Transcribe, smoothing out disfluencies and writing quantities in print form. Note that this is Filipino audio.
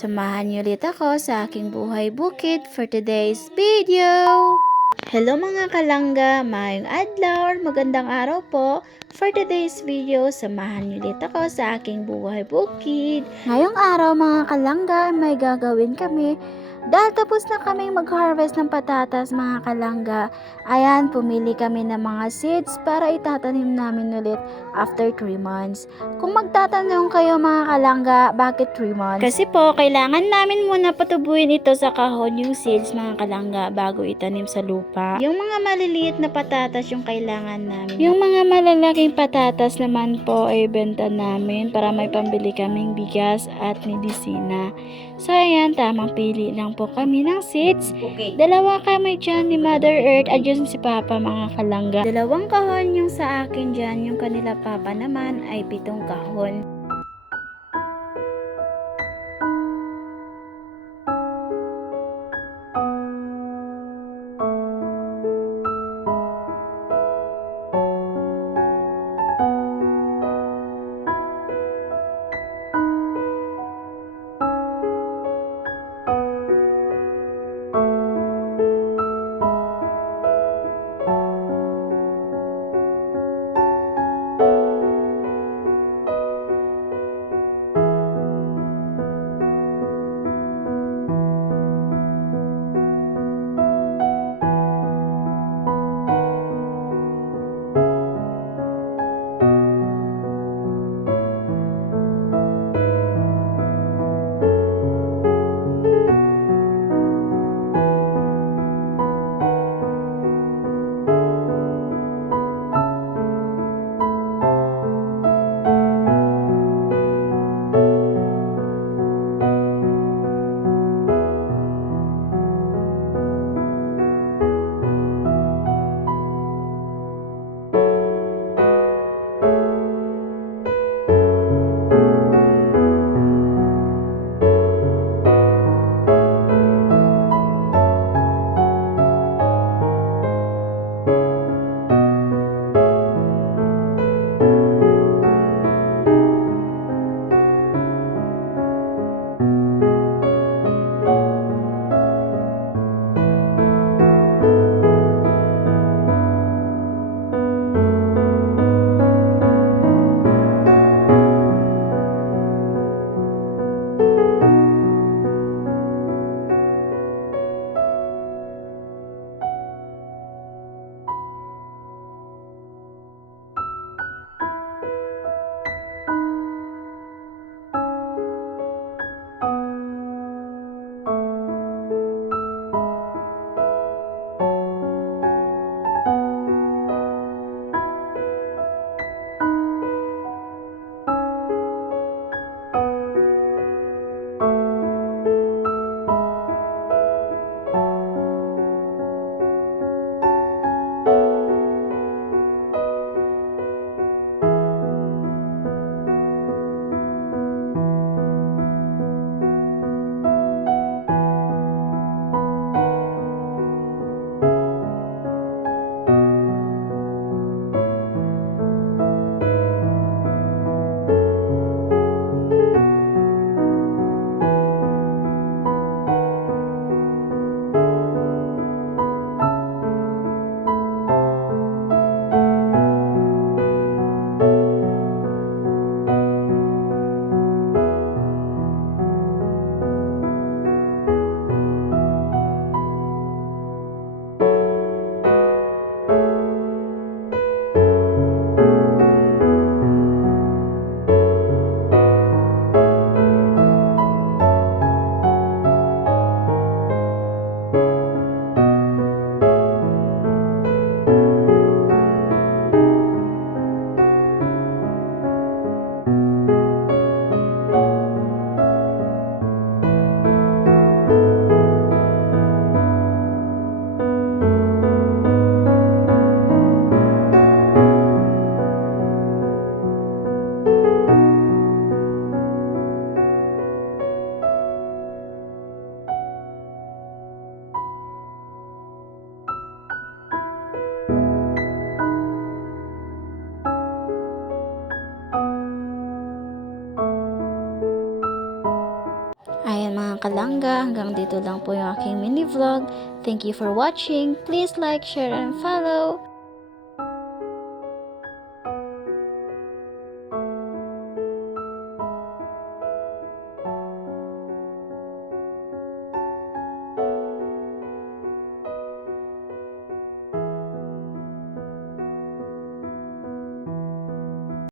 Samahan niyo ulit ako sa aking buhay bukid for today's video. Hello mga kalangga, maayong adlaw or magandang araw po. For today's video, samahan niyo ulit ako sa aking buhay bukid. Ngayong araw mga kalangga, may gagawin kami. Dahil tapos na kaming mag-harvest ng patatas mga kalangga, ayan, pumili kami ng mga seeds para itatanim namin ulit after 3 months. Kung magtatanong kayo mga kalangga, bakit 3 months? Kasi po, kailangan namin muna patubuin ito sa kahon yung seeds mga kalangga bago itanim sa lupa. Yung mga maliliit na patatas yung kailangan namin. Yung mga malalaking patatas naman po ay benta namin para may pambili kaming bigas at medisina. So ayan, tamang pili lang po kami ng seeds. Okay. Dalawa kami dyan ni Mother Earth at yun si Papa mga kalangga. Dalawang kahon yung sa akin dyan, yung kanila Papa naman ay 7 kahon. mga kalangga, hanggang dito lang po yung aking mini vlog. Thank you for watching. Please like, share, and follow.